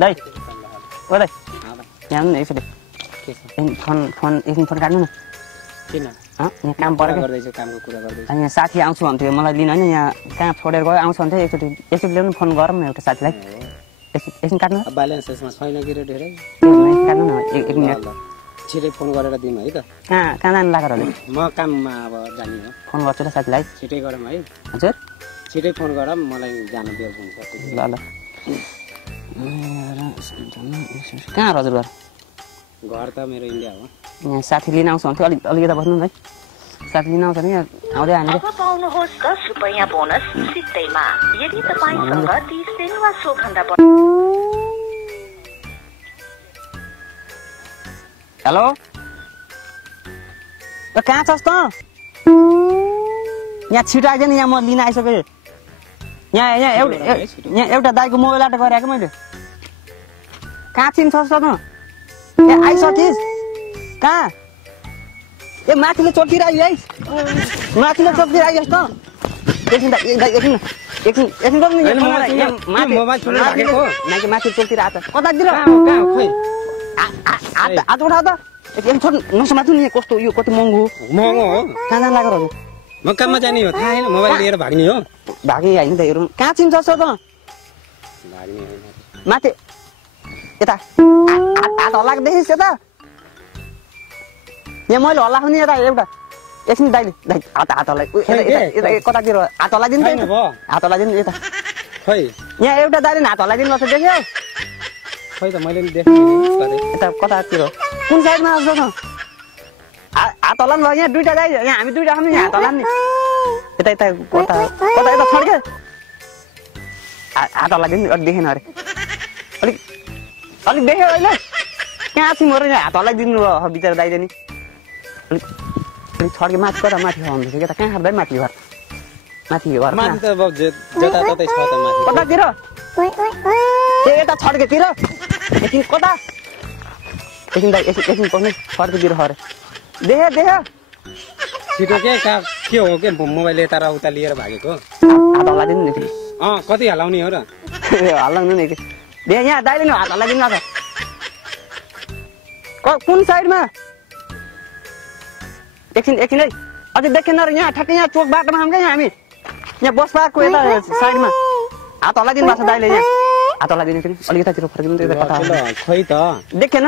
दाइ ओ दाइ यहाँ आउनु न एकचोटि फोन एकछिन फोन काट्नु न किन यहाँ काम परेको गर्दैछु कामको कुरा गर्दैछु यहाँ साथी आउँछु भन्थ्यो मलाई लिन होइन यहाँ कहाँ छोडेर गयो आउँछ भन्थ्यो एकचोटि ल्याउनु फोन गरौँ न एउटा साथीलाई एकछिन काट्नु ब्यालेन्स यसमा छैन कि रे धेरै काट्नु न एक मिनट छिटै फोन गरेर दिउँ है त कहाँ जानु लागेर होला म काममा अब जाने हो फोन गर्छु ल साथीलाई छिटै गरौँ है हजुर छिटै फोन गरौँ मलाई जानु दियो हुन्छ ल ल कहाँ हजुर घर त मेरो इन्डिया हो यहाँ साथी लिन आउँछ भन्थ्यो अलिकति बस्नु न है साथी लिन आउँछ नि आउँदै हामी पाउनुहोस् 10 रुपैयाँ बोनस सित्तैमा यदि तपाईसँग 30 दिन वा सो भन्दा हेलो कहाँ छस् त यहाँ छिटो आइज नि यहाँ म लिन आइसकेँ यहाँ एउटा दाइको मोबाइल आटो गरेको मैले कहाँ चिन्छस् त ए आइसकिस् कहाँ ए माथिले चोटतिर आइस माथिले चोटतिर आइस त माथि चोटतिर आएको कतातिर हात उठा त नसमाथि नि कस्तो यो कति महँगो हो कहाँ जानु लागेर हजुर म काममा जाने हो थाहा छैन मोबाइल लिएर भाग्ने हो भागे होइन त हेरौँ कहाँ चिन्छस् त माथि यता हात हल्लाएको देखिस् यता यहाँ मैले हल्लाएको नि यता एउटा एकछिन दाइले हात हल्लाइ कतातिर हात हल्लाइदिनु हात हल्लाइदिनु यता खै यहाँ एउटा दाइले हात हल्लाइदिनु पर्छ देख्यो खै त मैले देखेँ यता कतातिर कुन साइडमा आउँछ त हात हल्लाउनु भयो यहाँ दुइटा दाइ यहाँ हामी दुइटा खानु यहाँ हात हल्लाउनु नि यता यता कता कता यता छड्क्यो हात हल्लाइदिनु अलिक देखेन अरे अलिक अलिक देख्यो अहिले कहाँ छु म यहाँ हात हल्लाइदिनु भयो बिचरा दाइले नि अलिक अलिक छड्क्यो माथि कता माथि भन्दैछ यता कहाँ खाँदै माथि घर कतातिर ए यता छड्केतिर एकछिन कता एकछिन दाइ एकछिन पस्नु छड्केतिर अरे देख्यो छिटो के हो के मोबाइल यता र उता लिएर भागेको हात हल्लाइदिनु नि कति हल्लाउने हो र हल्लाउनु नि देख यहाँ दाइले नि हात हल्लाइदिनु न कुन साइडमा एकछिन है अझै देखेन र यहाँ ठ्याक्कै यहाँ चोक बाटोमा आउँ क्या हामी यहाँ बस पार्कको यता साइडमा हात हल्लाइदिनु भएको छ दाइले यहाँ हात हल्लाइदिनु फेरि अलिकतातिर फर्किनु खै त देखेन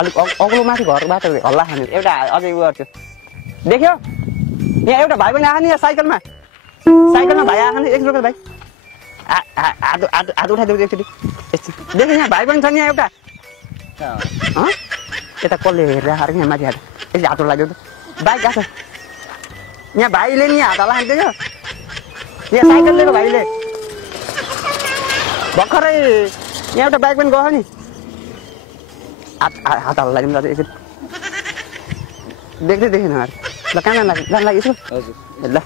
अलिक अग्लो माथि घर बाटो हल्ला खाने एउटा अझै उ गर्छु देख्यो यहाँ एउटा भाइ पनि आएको नि यहाँ साइकलमा भाइ आएको नि एकचोटि भाइ हात उठाइदिएको एकचोटि देख्यो यहाँ भाइ पनि छ नि यहाँ एउटा यता कसले हेरेर आएर यहाँ माथि हात यसले हात लाग्यो त बाइक आएको छ यहाँ भाइले नि हात हल्ला खान्थ्यो यहाँ साइकल लिएको भाइले भर्खरै यहाँ एउटा बाइक पनि गयो नि हात हल्ला लाग्यो नि एकचोटि देखेन अरे ल कहाँ जानु लागि यसो ल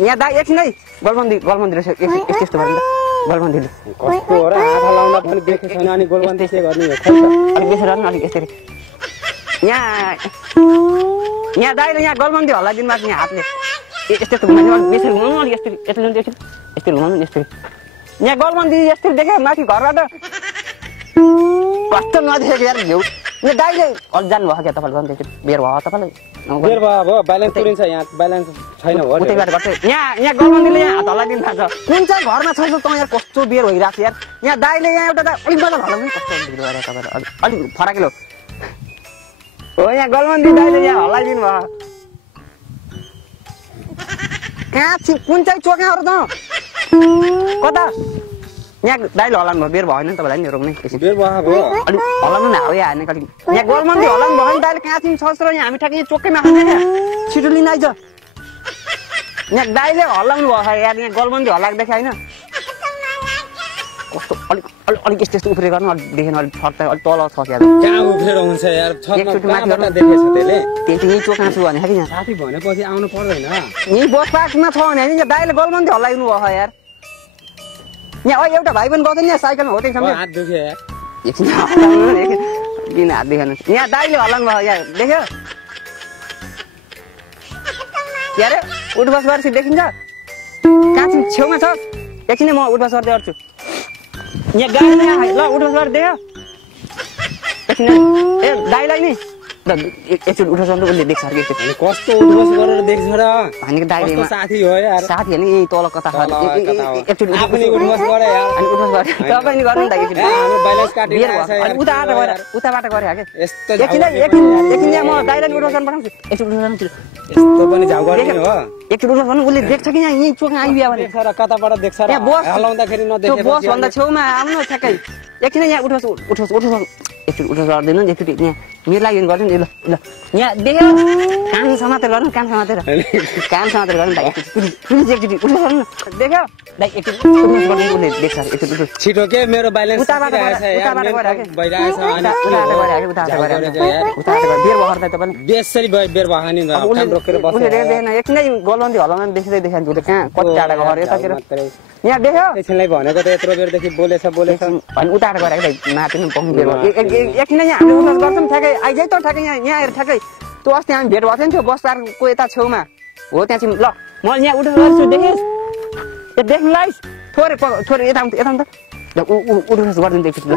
यहाँ दाइ एकछिन है गोलबन्दी रहेछ यस्तो गर्नु गोलबन्दीले कस्तो हो र हात हल्लाउँदा पनि देखेको छैन अनि गोलबन्दी के गर्ने हो खै त अलिक बेसी रहनु अलिक यसरी यहाँ दाइले यहाँ गोलबन्दी हल्लाइदिनु भएको यहाँ हातले यस्तो घुमाइदिनु अलिक बेसी घुमाउनु अलिक यस्तरी घुमाउनु यस्तरी यहाँ गोलबन्दी यस्तरी देख्यो माथि घरबाट कस्तो नदेखेको यार घिउ यहाँ दाइले अलि जानुभयो क्या तपाईँले गर्नु बेर भयो तपाईँलाई बेर भयो अब ब्यालेन्स पुरिन्छ यहाँ ब्यालेन्स छैन हो उतैबाट गर्छ यहाँ गोलबन्दीले यहाँ हात हल्लाइदिनु भएको छ कुन चाहिँ घरमा छैन त यहाँ कस्तो बेर भइरहेको छ यार यहाँ दाइले यहाँ एउटा अलिक बदल हल्लाउनु कस्तो भिड भएर तपाईँलाई अलिक फराकिलो हो यहाँ गोलबन्दी दाइले यहाँ हल्लाइदिनु भयो कहाँ कुन चाहिँ चोकहरू त कता यहाँ दाइले हल्लाउनु भयो बेर भएन नि तपाईँलाई नि रोक्ने बेर भयो अलिक हल्लाउनु न हावे हार्ने अलिक यहाँ गोलबन्दी हल्लाउनु भयो नि दाइले कहाँ चाहिँ छ र यहाँ हामी ठ्याक्कै चोकैमा खान्छ क्या छिटो लिन आइज यहाँ दाइले हल्लाउनु भयो यार यहाँ गोलबन्दी हल्लाएको देखेँ होइन कस्तो अलिक अलिक यस्तो उफ्रे गर्नु अलिक देखेन अलिक छट्टा अलिक तल छ क्या कहाँ उफ्रेर हुन्छ यार त्यही चोकमा छु भने कि यहाँ साथी भनेपछि आउनु पर्दैन यहीँ बस पार्कमा छ भने यहाँ दाइले गोलबन्दी हल्लाइदिनु भयो यार यहाँ एउटा भाइ पनि गएको नि यहाँ साइकलमा हो त्यही हात दुख्यो यार किन हात देखेन यहाँ दाइले हल्लाउनु भयो यहाँ देख्यो के अरे उठबस गरेपछि देखिन्छ कहाँ छेउमा छ एकछिन म उठबस गर्दै गर्छु यहाँ गाडी यहाँ ल उठोस् गरेर देख्यो एकछिन ए दाइलाई नि एकचोटि उठोस् भने उसले देख्छ अरे एकचोटि कस्तो उठबस गरेर देख्छ र भनेको दाइले कस्तो साथी हो यार साथी होइन यही तल कता छ एकचोटि आफूले उठबस गरे यार अनि उठोस् गरे तपाईँ नि गर्नु नि त एकचोटि हाम्रो बैलेन्स काटेर बियर आएछ भयो यार अनि उताबाट गएर उताबाट गरे के यस्तो एकछिन यहाँ म दाइलाई उठोस् गर्न पठाउँछु एकचोटि उठोस् गर्नु यस्तो पनि झाउ गर्ने हो एकचोटि उठोस् भन्नु उसले देख्छ कि यहाँ यहीँ चोकमा आइबिया भने देख्छ र कताबाट देख्छ र यहाँ बस हलाउँदाखेरि त्यो नदेखेपछि बस भन्दा छेउमा आउनु ठ्याक्कै एकछिन यहाँ उठोस् एकचोटि उठोस् गरिदिनु नि एकचोटि यहाँ मेरो लागि गरिदिनु नि ल ल यहाँ देख्यो कान समातेर गर्नु कान समातेर गर्नु दाइ प्लिज एकचोटि उठोस् गर्नु देख्यो दाइ एकचोटि उठोस् गरिदिनु उसले देख्छ एकचोटि उठोस् छिटो के मेरो बैलेन्स उताबाट गएर भइरहेछ अनि उताबाट बेर भएर त पनि बेसरी बेर भहानी काम रोकेर बस्छ उसले देख्दैन एकछिन गलन्दी हलाउन देखिँदै देखान्छ उसले कहाँ कति टाढाको घर यतातिर यहाँ देख्यो एकछिनलाई भनेको त यत्रो बेरदेखि बोलेछ अनि उताबाट गएर दाइ माथि पाउनु बेर एकछिन यहाँ हामीले उठोस् गर्छौँ ठ्याक्कै आइजाइ त ठ्याक्कै यहाँ हेर ठ्याक्कै त्यो अस्ति हामी भेट भएको थियो बस पार्कको यता छेउमा हो त्यहाँ चाहिँ ल म यहाँ उठोस् गर्छु देखिस् ए देख्नुलाई थोरै यता त उठोस् गरिदिनु एकचोटि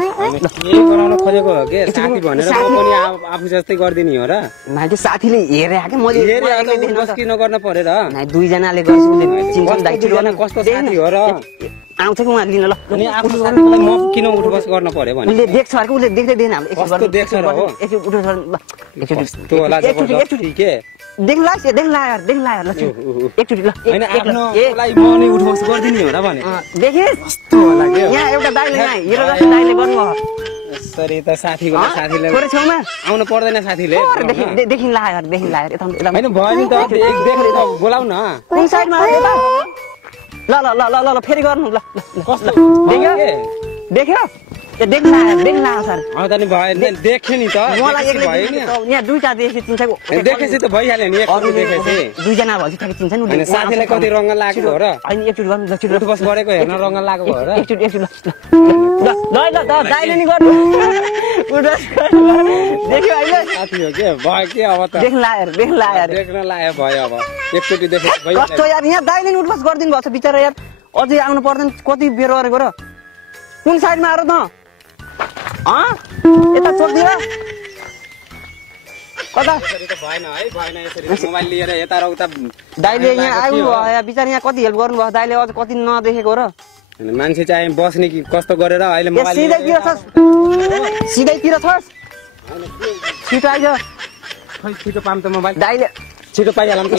के गराउन खोजेको हो के साथी भनेर म पनि आफू जस्तै गर्दिनी हो र त्यो साथीले हेरे के मैले किन गर्न पर्यो र दुईजनाले गर्छु उसले चिन्छ दाइ कस्तो साथी हो र आउँछ कि उहाँ लिन ल अनि आफू साथीलाई म किन उठबस गर्न पर्यो भने उसले देख्छ अरे उसले देख्दै देख्दैन कस्तो देख्छ र हो एकचोटि उठोस् ल कस्तो होला जबरजस्ती के देखला यार ल एकचोटि ल हैन आफ्नोलाई म नै उठबस गर्दिनी हो र भने देखिस् कस्तो होला के यहाँ एउटा दाइले यहाँ हिरो जस्तो दाइले गर्नु यसरी त साथीको साथीले थोरै छेउमा आउनु पर्दैन साथीले देखिला यार यता हैन भयो नि त देखेर त बोलाउ न कुन साइडमा ल फेरि गर्नु ल कस्तो देख्यो ए देखला सर त नि भयो देख्यो नि त मलाई भयो नि यहाँ दुईटा देखे चिन्छ देखेपछि त भइहाल्यो नि एकचोटि देखेपछि दुईजना भएपछि ठ्याक्कै चिन्छ नि हैन साथीलाई कति रङ्ग लागेको हो र अनि एकचोटि गर्नु ल उठबस गरेको हेर्न रङ्ग लागेको हो र एकचोटि ल दाइले नि गर्नु देख्यो अहिले साथी हो के भयो के अब त देखला यार देख्न लाग्यो भयो अब एकचोटि देखे कस्तो यार यहाँ दाइले नि उठबस गरिदिनु भएको छ बिचरा यार अझै आउनु पर्दैन कति बेर गरेको र कुन साइडमा आएर त यता चोकतिर कता भएन है भएन यसरी मोबाइल लिएर यता र उता दाइले यहाँ आउनु भयो बिचरा यहाँ कति हेल्प गर्नुभयो दाइले अझ कति नदेखेको र मान्छे चाहिँ बस्ने कि कस्तो गरेर अहिले मोबाइल सिधैतिर छस् छिटो आइज खै छिटो पाम त मोबाइल दाइले छिटो पाइहालौँ त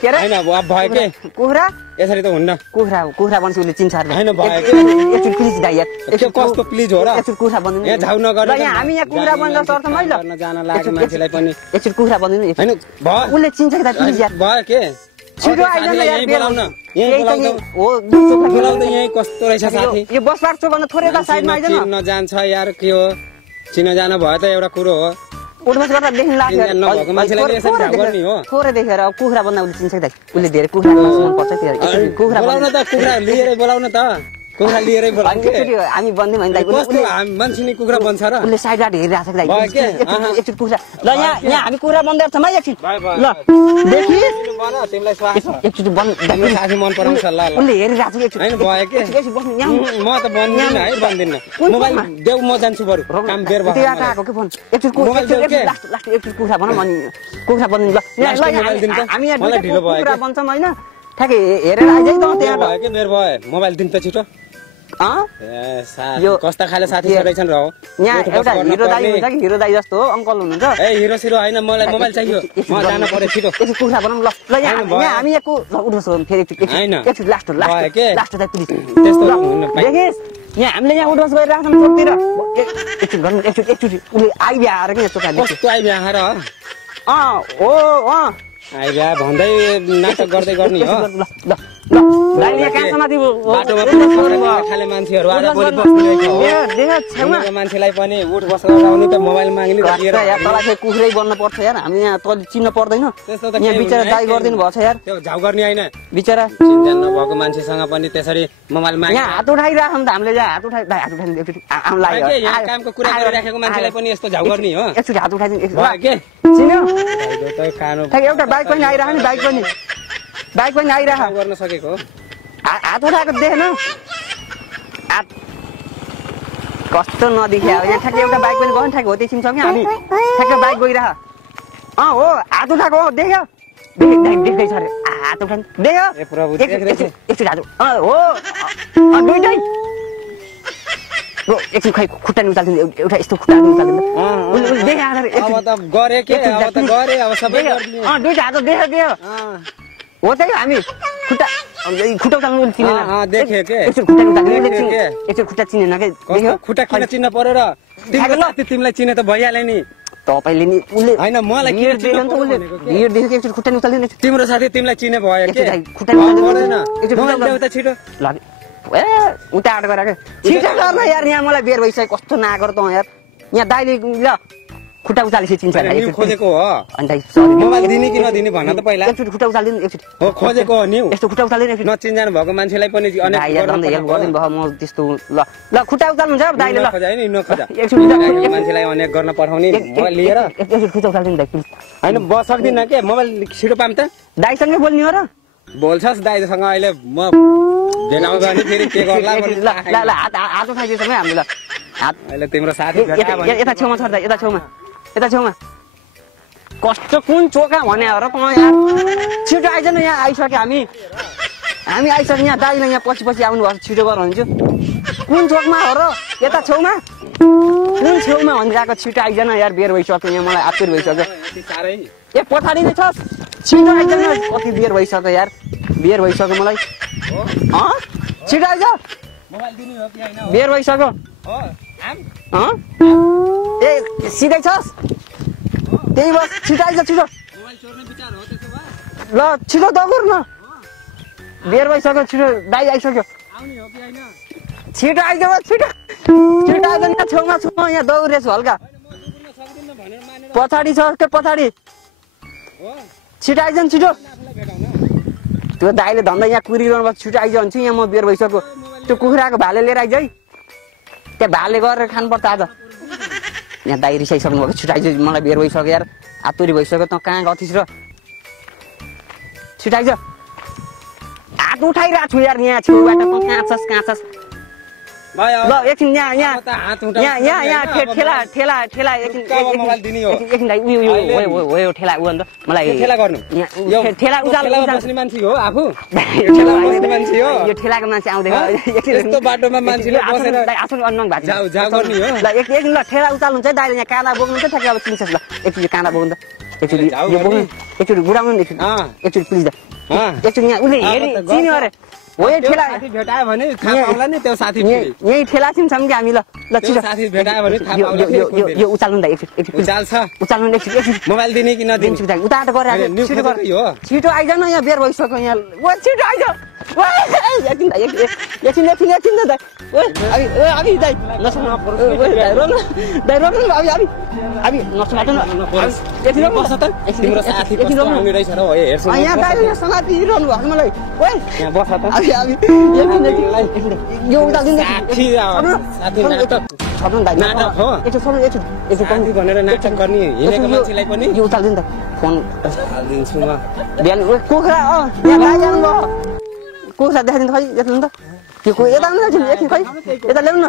के अरे हैन अब भयो के कुखुरा यसरी त हुन्न कुखुरा भन्छ उसले चिन्छ अरे हैन भयो के एकचोटि प्लिज दाइ यार के कस्तो प्लिज हो र एकचोटि कुखुरा बन्दिनु यहाँ झाउ नगर ल यहाँ हामी यहाँ कुखुरा बन्दा सर्छ मैले गर्न जान लाग्यो मान्छेलाई पनि एकचोटि कुखुरा बन्दिनु हैन भयो उसले चिन्छ कि दाइ प्लिज यार भयो के छिटो आइज न यार बोलाउन यही बोलाउन हो चोकमा बोलाउँदै यही कस्तो रहेछ साथी यो बस पार्क चोक भन्दा थोरै यता साइडमा आइज न नजान्छ यार के हो चिन जान भयो त एउटा कुरो हो उठबस गर्दा देख्न लाग्यो मान्छेलाई यसरी झाउ गर्ने हो थोरै देखेर अब कुखुरा बन्दा उसले चिन्छ कि दाइ उसले धेरै कुखुरा मन पर्छ त्यो कुखुरा बोलाउन त कुखुरा लिएरै बोलाउन त कुखुरा लिएरै बोलाउन के हामी बन्दिम भने दाइ कस्तो मान्छे नि कुखुरा बन्छ र उसले साइडबाट हेरिरहेछ कि दाइ भयो के एकचोटि कुखुरा ल यहाँ हामी कुखुरा बन्दै छौँ है एकछिन ल देखि बन तिमीलाई स्वास एकचोटि बन्द साथी मन पराउँछ ल उसले हेरिरहेछ कि एकचोटि हैन भयो के एकचोटि बस्नु यहाँ म त बन्दिन है बन्दिन मोबाइल देऊ म जान्छु बरु काम बेर भयो त्यहाँ आएको के फोन एकचोटि लास्ट एकचोटि कुखुरा बनाऊँ अनि कुखुरा बन्दिनु ल हामी यहाँ कुखुरा बन्छौँ होइन ठ्याक्कै हेरेर आइज त त्यहाँ भयो के बेर भयो मोबाइल दिन त छिटो ए साथी कस्ता खाले साथी रहेछन् र हो यहाँ एउटा हिरो दाइ हुन्छ कि हिरो दाइ जस्तो हो अंकल हुनुहुन्छ ए हिरो सिरो हैन मलाई मोबाइल चाहियो म जान पर्यो छिटो एकचोटि कुखुरा बनाऊँ ल यहाँ हामी यहाँको उठोस् फेरि एकचोटि लास्ट दाइ प्लिज त्यस्तो हुन्न देखिस् यहाँ हामीले यहाँ उठोस् गरिरहेको छौँ चोकतिर एकचोटि गर्नु एकचोटि उसले आइबिया आएर कि यहाँ चोका कस्तो आइबिया आएर हो आइबिया भन्दै नाटक गर्दै गर्ने हो ल दाइले कहाँसम्म दियो बाटोमा खाले मान्छेहरु आज भोलि बस्ने रहेछ मान्छेलाई पनि उठ बस गराउने त मोबाइल माग्ने लिएर यार तलाई चाहिँ कुखुरै बन्न पर्छ यार हामी यहाँ तले चिन्न पर्दैन यहाँ बिचारा दाइ गर्दिनु भछ यार त्यो झाउ गर्ने हैन बिचारा चिन्जान नभएको मान्छेसँग पनि त्यसरी मोबाइल माग्ने यहाँ हात उठाइराखौँ त हामीले यहाँ हात उठाइदिनु एकचोटि आउँ लाग्यो यहाँ कामको कुरा गरिराखेको मान्छेलाई पनि यस्तो झाउ गर्ने हो एकचोटि हात उठाइदिनु के चिन्यो त कानो एउटा बाइक पनि आइराख नि बाइक पनि आइराख गर्न सकेको हात उठाएको देखेन कस्तो नदेखिया यहाँ ठ्याक्कै एउटा बाइक पनि गयो ठ्याक्क हो त्यो चिन्छ कि हामी ठ्याक्क बाइक गइरह हो हात उठाएको हो देख्यो देख्दैछ अरे हात उठाउनु देख्यो ए प्रभु एकचोटि हात हो दुइटै एकछिन खै खुट्टा निकालिदिनु एउटा यस्तो खुट्टा निकालिदिनु देखे अब त गरे के अब त गरे अब सबै गरिदिए दुइटा हात देख्यो हो त्यही हामी खुट्टा उचाल्नु चिनेन देखे के एकचोटि खुट्टा निकालिदिनु एकचोटि खुट्टा चिनेन के देख्यो खुट्टा किन चिन्न पर्यो र तिम्रो साथी तिमीलाई चिने त भइहाल्यो नि तपाईले नि उले हैन मलाई के देख्यो नि त उले भिड देख्यो एकचोटि खुट्टा निकालिदिनु तिम्रो साथी तिमीलाई चिने भयो के खुट्टा निकालिदिनु एकचोटि ल्याउ त छिटो ल ए उता आट गरेको छिटो गर्न यार यहाँ मलाई बेर भइसक्यो कस्तो नागर त यार यहाँ दाइले ल खुट्टा उचालेपछि चिन्छ नि खोजेको हो अनि मोबाइल दिने कि नदिने भन्न त पहिला एकचोटि खुट्टा उचालिदिनु एकचोटि हो खोजेको हो नि यस्तो खुट्टा उचालिदिनु एकचोटि नचिन्जानु भएको मान्छेलाई पनि अनेक हेल्प गरिदिनु भयो म त्यस्तो ल खुट्टा उचाल्नु हुन्छ दाइले ल खोजाइ नि नखोजा एकचोटि मान्छेलाई अनेक गर्न पठाउने मोबाइल लिएर एकचोटि खुट्टा उचालिदिनु दाइ प्लिज हैन बस सक्दिन के मोबाइल छिटो पाम त दाइसँगै बोल्ने हो र बोल्छस् दाइसँग अहिले म भेनाउँदा नि फेरि के गर्ला ल हात उठाइदिएछ है हामीले ल हात अहिले तिम्रो साथी भेटा भने यता छेउमा छ यता छेउमा कस्तो कुन चोका भने हो र त यार छिटो आइज न यहाँ आइसक्यो हामी आइसक्यो यहाँ दाइले यहाँ पछि आउनु भएको छिटो गर भन्छु कुन चोकमा हो र यता छेउमा कुन छेउमा भनिरहेको छिटो आइज न यार बेर भइसक्यो यहाँ मलाई आतुर भइसक्यो ए पछाडि नै छ छिटो आइज न कति बेर भइसक्यो यार बेर भइसक्यो मलाई छिटो आइज मोबाइल दिनु हो कि हैन बेर भइसक्यो हो ए सिधै छस् त्यही बस छिटो आइज छिटो मोबाइल चोर्ने विचार हो त्यसो भए ल छिटो दगुर न बेर भइसक्यो छिटो दाइ आइसक्यो आउने हो कि हैन छिटो आइज छिटो आइज यहाँ छेउमा छु म यहाँ दौडिरहेछु हल्का पछाडि छ के पछाडि छिटो आइज नि छिटो त्यो दाइले धन्दा यहाँ कुरिरहनु भएको छिटो आइज भन्छु यहाँ म बेर भइसक्यो त्यो कुखुराको भाले लिएर आइज है त्यहाँ भाले गरेर खानुपर्छ आज यहाँ दाइ रिसाइसक्नु भएको छिटो आइज मलाई बेर भइसक्यो यार आतुरी भइसक्यो त कहाँ गएको थिइस् र छिटो आइज हात उठाइरहेको छु यार यहाँ छेउबाट त कहाँ छस् ल एकछिन यहाँ ठेला एकछिन दाइ उयो ठेला उ अन्त मलाई ठेला गर्नु ठेला उचाल्नु बस्ने मान्छे हो आफू मान्छे हो यो ठेलाको मान्छे आउँदै यस्तो बाटोमा मान्छेले बसेर आसन अन्नङ भएको जाउ गर्ने हो ल एकछिन ल ठेला उचाल्नु चाहिँ दाइले यहाँ काँडा बोक्नु चाहिँ ठ्याक्कै अब चिन्छस् ल एकचोटि काँडा बोक्नु त एकचोटि यो बोक्नु एकचोटि गुडाउनु नि एकचोटि प्लिज दा एकचोटि यहाँ उसले हेरि चिन्यो अरे हो यो ठेला साथी भेटायो भने थाहा पाउला नि त्यो साथी यही ठेला छिन्छौँ कि हामी ल छिटो साथी भेटायो भने थाहा पाउला यो उचाल्नु त एकचोटि उचाल्नु एकचोटि मोबाइल दिने कि नदिन्छु उता गरे छिटो आइज न यहाँ बेर भइसक्यो यहाँ छिटो आइज एकछिन त दाइ अभि दाइ अभि नसुमाट्नु एकछिन बस त तिम्रो साथी कस्तो आउने रहेछ र हेर्छु यहाँ दाइले समातिरहनु भएको मलाई यहाँ बस त यो उचाल्दिनु साथी नाटक छप्नु दाइ नाटक हो एकचोटि भनेर नाटक गर्ने हिँडेको मान्छेलाई पनि यो उचाल्दिनु त फोन हालिदिन्छु म बिहान कुखुरा यहाँ दाइ जानुभयो कुखुरा देखाइदिनु खै यता त त्यो यता एकछिन खै यता ल्याउनु न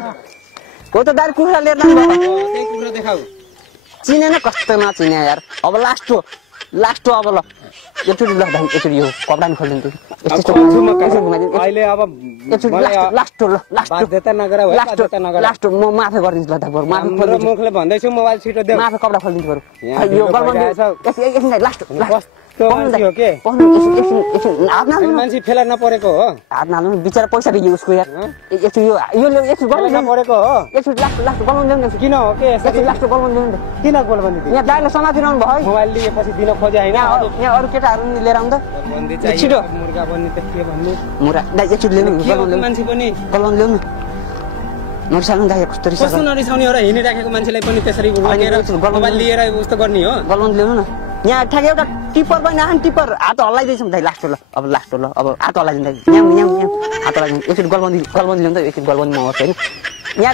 हो त दाइ कुखुरा लिएर जानुभयो त्यही कुखुरा देखाऊ चिनेन कस्तो नचिने यार अब लास्ट हो अब ल एकचोटि ल दाइ एकचोटि यो कपडा नि खोलिदिनु अहिले अब लास्ट म माफी गरिदिन्छु ल दा बरु माफी खोल्दिन्छु मुखले भन्दैछु मोबाइल छिटो देऊ माफी कपडा खोलिदिन्छु बरु यो एकछिन लास्ट हो के मान्छे फेला नपरेको हो हात नहाल्नु बिचरा पैसा बिग्यो उसको यार एकछिन यो फेला नपरेको हो एकछिन लास्ट गलौँ ल्याउनु किन हो के एकछिन लास्ट गलौँ ल्याउनु किन गोलबन्दी यहाँ दाइले समातिरहनु भयो मोबाइल लिएपछि दिन खोजे होइन यहाँ अरू केटाहरू नि लिएर आउँदा छिटो मुर्गा बन्ने त के भन्नु मुरा दाइ एकचोटि ल्याउनु मान्छे पनि गलौँ ल्याउनु नरिसाउनु दाइ कस्तो कस्तो नरिसाउने हो र हिँडिराखेको मान्छेलाई पनि त्यसरी मोबाइल लिएर उस्तो गर्ने हो गलौँ ल्याउनु न यहाँ ठ्याक्कै एउटा टिप्पर पनि आएन टिप्पर हात हल्लाइदिएछौँ दाइ लास्ट ल अब लास्ट ल अब हात हल्लाइदिनु दाइ यहाँ हात हल्लाइदिनु एकचोटि गलबन्दी ल्याउनु त एकचोटि गलबन्दी म होइन यहाँ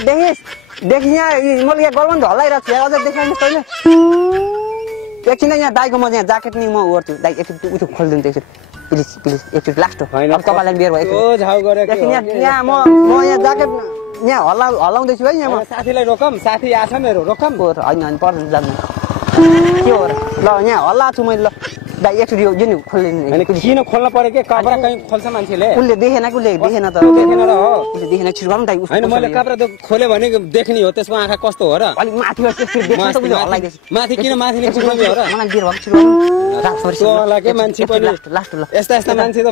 देखि यहाँ मैले यहाँ गलबन्दी हल्लाइरहेको छु अझ देखाइदिनुहोस् तैँले एकछिन यहाँ दाइको म यहाँ ज्याकेट नि म ओर्छु दाइ एकचोटि उठो खोलिदिनु त एकचोटि प्लिज एकचोटि लास्ट हो अब तपाईँलाई बेर भयो यहाँ म यहाँ ज्याकेट यहाँ हल्लाउँदैछु है यहाँ म साथीलाई रोकम साथी आछ मेरो रोकम होइन पर्दैन जान्नु के हो र ल यहाँ हल्ला छु मैले ल दाइ एकचोटि यो नि खोल्ने अनि किन खोल्न पर्यो के कपडा कहीँ खोल्छ मान्छेले उसले देखेन त देखेन र हो उसले देखेन छिटो गर्नु दाइ होइन मैले कपडा खोल्यो भने देख्ने हो त्यसको आँखा कस्तो हो र अलिक माथि हल्लाइदिएछ माथि किन माथिले चिक्राउने हो र मलाई बिर भएको छिटो तँलाई के मान्छे पनि लास्ट ल यस्ता यस्ता मान्छे त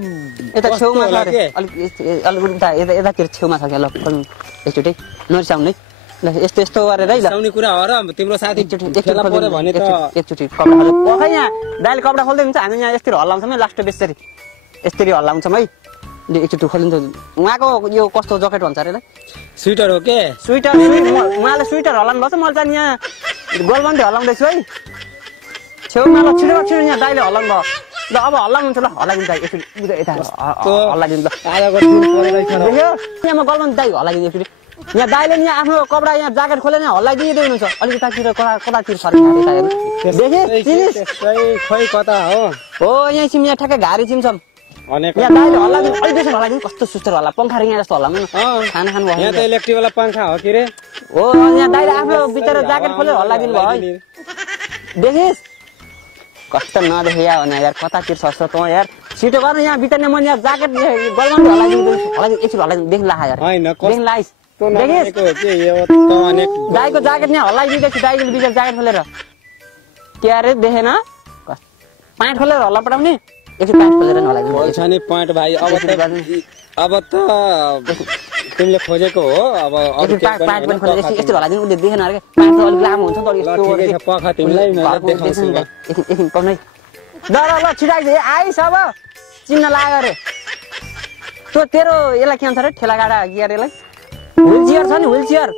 यता छेउमा छ अरे अलिक उता यतातिर छेउमा छ क्या ल खोल्नु एकचोटि नरिसाउनु है ल यस्तो यस्तो गरेर है ल साउने कुरा हो र तिम्रो साथी खेला पर्यो भने त एकचोटि कपडा खोल्नु खै यहाँ दाइले कपडा खोल्दै हुन्छ हामी यहाँ यसरी हल्लाउँछौँ है लास्ट बेसरी यसरी हल्लाउँछौँ है एकचोटि खोलिन्छ उहाँको यो कस्तो ज्याकेट भन्छ अरे ल स्वेटर हो के स्वेटर उहाँले स्वेटर हल्लाउनु भएको छ मैले चाहिँ यहाँ गोलबन्दी हल्लाउँदैछु है छेउमा ल छिटो छिटो यहाँ दाइले हल्लाउनु भयो ल अब हल्लाउनुहुन्छ ल हल्लाइदिनु दाइ एकचोटि यता हल्लाइदिनु ल यहाँ म गोलबन्दी दाइ हल्लाइदिनु एकचोटि यहाँ दाइले यहाँ आफ्नो कपडा यहाँ ज्याकेट खोलेर हल्लाइदिँदै हुनुहुन्छ अलिक यतातिर कतातिर खै कता हो यहाँ छिम यहाँ ठ्याक्कै घारी छिमछम यहाँ दाइले हल्लाइदिनु अलिक बेसी हल्लाइदिनु कस्तो सुस्तर हल्ला पङ्खा यहाँ जस्तो हल्लाउनु खाना खानु भयो यहाँ त इलेक्ट्रिक वाला पंखा हो के रे हो यहाँ दाइले आफ्नो बिचरा ज्याकेट खोलेर हल्लाइदिनु भयो है देखिस् कस्तो नदेखे यार कतातिर छ त यार छिटो गर्नु यहाँ बिचरा म यहाँ ज्याकेट गलबन्दी हल्लाइदिनु एकचोटि हल्लाइदिनु देखिन ला यार देखिन लाइस दाइको ज्याकेट यहाँ हल्लाइदिँदैछु दाइको बिचरा ज्याकेट खोलेर के अरे देखेन प्यान्ट खोलेर हल्ला पठाउने एकचोटि प्यान्ट खोलेर हल्लाइदिनु छ नि प्यान्ट भाइ अब त तिमीले खोजेको हो अब प्यान्ट पनि खोलेर यस्तो हल्लाइदिनु उसले देखेन अरे प्यान्ट त अलिक लामो हुन्छ नि यस्तो पखा तिमीलाई एकछिन पाउनै ल ल छिटाइज आइस अब चिन्न लाग्यो अरे त्यो तेरो यसलाई के भन्छ अरे ठेला गाडा कि अरे यसलाई व्हिल चेयर छ नि व्हिल चेयर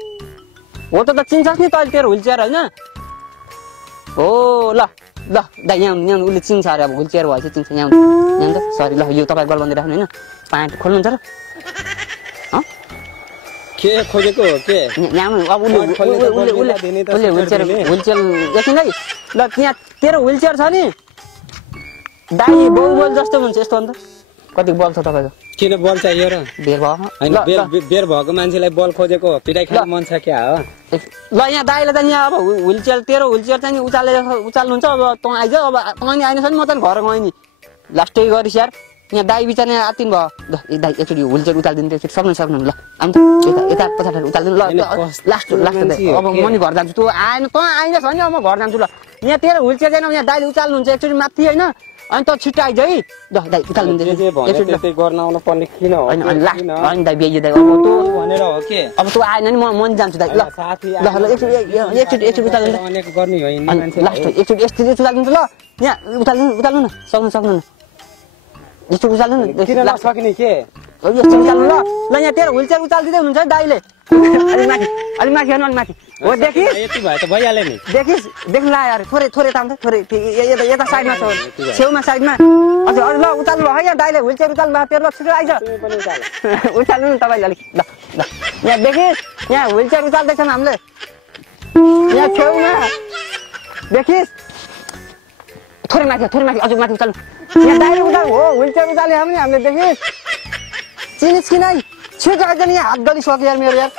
हो त चिन्छस् नि तैँले तेरो व्हिल चेयर होइन हो ल ल दाइ यहाँ उसले चिन्छ अरे अब व्हिल चेयर भएपछि चिन्छ यहाँ यहाँ त सरी ल यो तपाईँ गलबन्दी राख्नु होइन प्यान्ट खोल्नुहुन्छ र के खोजेको हो के यहाँ अब उसले व्हिल चेयर एकछिन है ल त्यहाँ तेरो व्हिल चेयर छ नि दाइ बोल जस्तो हुन्छ यस्तो अन्त कति बल छ तपाईँको किन बल चाहियो र बेर भयो बेर भएको मान्छेलाई बल खोजेको पिटाइ खाने मन छ क्या हो ल यहाँ दाइले त यहाँ अब व्हिल चेयर तेरो व्हिल चेयर चाहिँ उचाल्नुहुन्छ अब तँ आइज अब तँ नि आएन छ नि म त घर गएँ नि लास्टै गरिस् यार यहाँ दाइ बिचरा यहाँ आत्तिनु भयो ल दाइ एकचोटि व्हिल चेयर उचालिदिनु एकचोटि सक्नु ल आउनु त यता पछाडि उचालिदिनु ल लास्ट अब म नि घर जान्छु तँ आएन छ नि अब म घर जान्छु ल यहाँ तेरो व्हिल चेयर चाहिँ यहाँ दाइले उचाल्नुहुन्छ एकचोटि माथि होइन अनि त छिट्टो आइज है ल दाइ उचालिदिनु गर्न आउनु पर्ने किन हो होइन दाइ बिहे दाइ अब तँ भनेर हो के अब तँ आएन नि म नि जान्छु दाइ ल ल एकचोटि उचालिदिनु अनेक गर्ने होइन मान्छे लास्ट एकचोटि यस्तो उचालिदिनु ल यहाँ उचाल्नु न सक्नु न यस्तो उचाल्नु न किन नसक्ने के यस्तो उचाल्नु ल यहाँ तेरो व्हिल चेयर उचालिदिँदै हुनुहुन्छ है दाइले अलिक माथि अलिक माथि हो देखिस् यति भयो त भइहाल्यो नि देखिस् देख्नु ला यार थोरै ताम थोरै यता साइडमा छ छेउमा साइडमा हजुर अरू ल उचाल्नु ल है यहाँ दाइले व्हिल चेयर उचाल्नु तेरो ल छिटो आइज उचाल्नु न तपाईँले अलिक ल ल यहाँ देखिस् यहाँ व्हिल चेयर उचाल्दैछन् हामीले यहाँ छेउमा देखिस् थोरै माथि अझ माथि उचाल्नु यहाँ दाइले उचाल्नु हो व्हिल चेयर उचाल्यो हामीले देखिस् चिनिस् कि नै छिटो आइज नि हात गलिसक्यो यार मेरो यार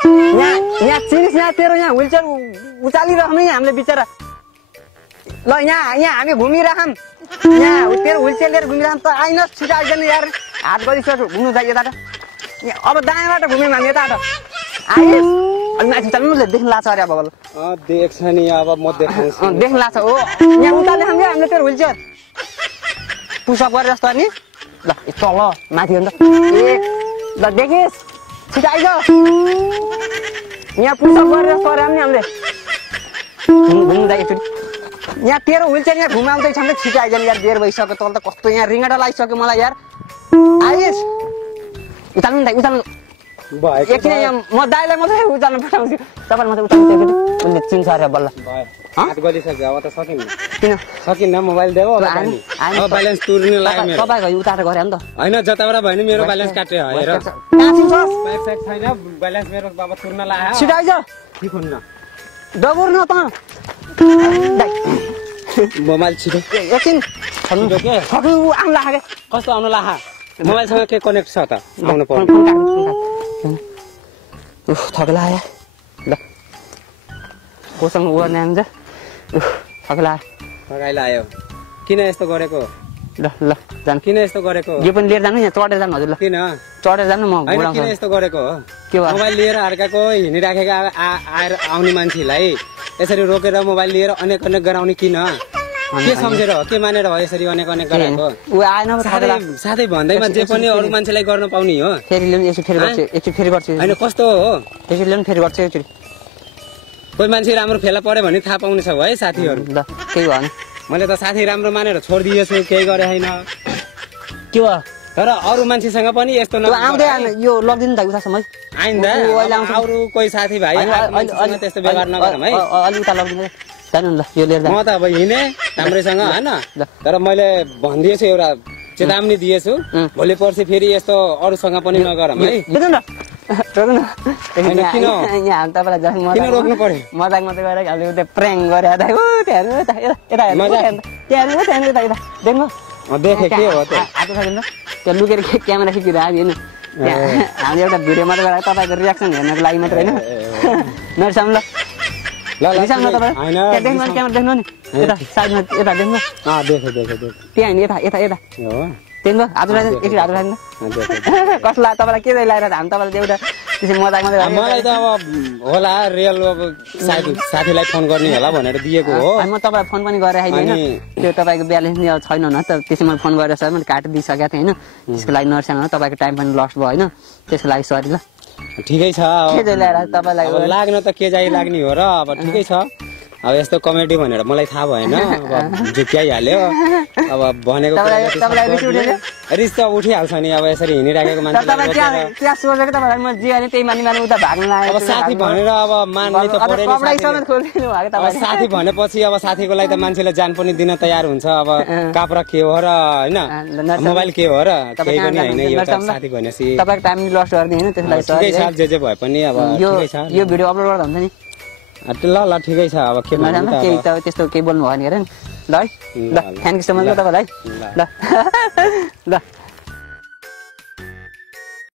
यहाँ चिनिस् यहाँ तेरो यहाँ व्हिल चेयर उचालिरहनु नि हामीले बिचरा ल यहाँ हामी घुमिरहौँ यहाँ तेरो व्हिल चेयर लिएर घुमिरहौँ त आइनस् छिटो आइज नि यार हात गलिसक्यो घुम्नु चाहिँ यता अब दायाँबाट घुम्यौँ हामी यताबाट आइस अनि माथि उचाल्नु देख्नु लाग्छ अरे अब देख्छ नि अब म देख्छु देख्नु लाग्छ हो यहाँ उचाल्ने हामीले तेरो व्हिल चेयर पुसअप गरेर जस्तो नि ल तल माथि अन्त ल देखिस् छिटो आइज यहाँ पुसअप गरेर सरे हामीले घुम्नु जाए एकचोटि यहाँ तेरो व्हिल चेयर यहाँ घुमाउँदैछ भने छिटो आइज यार बेर भइसक्यो तल त कस्तो यहाँ रिङ्गटा लागिसक्यो मलाई यार आइस उचाल्नु दाइ उचाल्नु एकछिन यहाँ म दाइलाई मात्रै उचाल्नु पठाउँछु तपाईँले मात्रै उचाल्नु उसले चिन्छ अरे बल्ल हात गलिसक्यो अब त सकिन्न किन सकिन्न मोबाइल देऊ अब ब्यालेन्स तुर्नु लाग्यो मेरो तपाईँको उतार गरे नि त होइन जताबाट भयो नि मेरो ब्यालेन्स काट्यो हेर कहाँ चिन्छस् छैन ब्यालेन्स मेरो बाबा तुर्न लाग्यो छिटो आइज के खुन्न दगुर न त दाइ मोबाइल छिटो एकछिन के आउनु लाग्यो कस्तो आउनु लाहा मोबाइलसँग के कनेक्ट छ त आउनु पर्यो थकला आयो ल कोसँग गर्न आन्छ थकला थकाइ लाग्यो किन यस्तो गरेको ल ल जानु किन यस्तो गरेको यो पनि लिएर जानु यहाँ चढेर जानु हजुर ल किन चढेर जानु म होइन घुमाउँछु। किन यस्तो गरेको हो के भयो मोबाइल लिएर अर्काको हिँडिराखेका आएर आउने मान्छेलाई यसरी रोकेर मोबाइल लिएर अनेक अनेक गराउने किन के सम्झेर हो के मानेर हो यसरी अनेक अनेक गराएको ऊ आएन पो थकला साथै भन्दैमा जे पनि अरू मान्छेलाई गर्न पाउने हो फेरि ल्याउनु एकचोटि फेरि गर्छु एकचोटि फेरि गर्छु होइन कस्तो हो एकचोटि ल्याउनु फेरि गर्छु एकचोटि कोही मान्छे राम्रो फेला पर्यो भने थाहा पाउने छ है साथीहरू ल केही भएन मैले त साथी राम्रो मानेर छोडिदिएछु केही गरे होइन के भयो तर अरू मान्छेसँग पनि यस्तो त्यो आउँदै आएन यो लगिदिनु त उतासम्म है आइन्दा ऊ अहिले आउँछ। अरू कोही साथीभाइ त्यस्तो व्यवहार नगरौँ है अलि उता लगिदिनु जानु ल यो लिएर म त अब हिँडेँ राम्रैसँग होइन तर मैले भनिदिएछु एउटा चेतावनी दिएछु भोलि पर्सि फेरि यस्तो अरूसँग पनि नगरौँ है रोक्नु न रोक्नु न होइन, किन? यहाँ तपाईँलाई झन् किन रोक्नु पर्यो मजाक मात्रै गरेर हाल्यो उता प्र्याङ गरे त्यहाँ यता यता मजाक? त्यहाँ यता यता देख्नु देखेँ के हो त्यो आएको छ नि त्यो लुकेर क्यामेरा खिचिरहेको होइन हामीले एउटा भिडियो मात्रै गरेर तपाईँको रियाक्सन हेर्नको लागि मात्रै होइन नरिसाउनु ल ल ल रिसाउनु न तपाईँ होइन त्यहाँ देख्नु नि क्यामेरा देख्नु नि यता साइडमा यता देख्नु देखेँ देखेँ देखेँ त्यहाँ होइन यता यता यता हो देख्नु हात राख्नु एकचोटि हात राख्नु देखेँ कसलाई तपाईँलाई के चाहिँ लगाएर हामी तपाईँलाई एउटा त्यसरी मजाक मात्रै गरेर मलाई त अब होला रियल अब साथीलाई फोन गर्ने होला भनेर दिएको हो म तपाईँलाई फोन पनि गरेर होइन त्यो तपाईँको ब्यालेन्स नि अब छैन न त त्यसमा फोन गरेर सर मैले काटिदिइसकेको थिएँ होइन त्यसको लागि नर्सानु न तपाईँको टाइम पनि लस्ट भयो होइन त्यसको लागि सरी ल ठिकै छ के चाहिँ ल्याएर तपाईँलाई अब लाग्न त के जाइ लाग्ने हो र अब ठिकै छ अब यस्तो कमेडी भनेर मलाई थाहा भएन अब झुक्क्याइहाल्यो अब भनेको तपाईँलाई रिस उठेन रिस त उठिहाल्छ नि अब यसरी हिँडिराखेको तर तपाईँ त्यहाँ सोचेको तपाईँलाई म जे भने त्यही मानि मानि उता भाग्नु लाग्यो अब साथी भनेर अब मान्नै त पर्यो नि कपडा साथीले। समेत खोलिदिनु भएको अब तपाईँले साथी भनेपछि अब साथीको लागि त मान्छेले जान पनि दिन तयार हुन्छ अब काप्रा के हो र होइन मोबाइल के हो र केही पनि होइन यो त साथी भनेपछि तपाईँको टाइम लस्ट गरिदिएँ होइन त्यसलाई ठिकै छ सरी जे भए पनि अब यो ठिकै छ यो भिडियो अपलोड गर्दा हुन्छ नि ल ल ठिकै छ अब के भन्नु नराम्रो त केही अब। त त्यस्तो केही बोल्नु भयो नि हेर नि ल है ल थ्याङ्क यू सो मच ल तपाईँलाई ल ल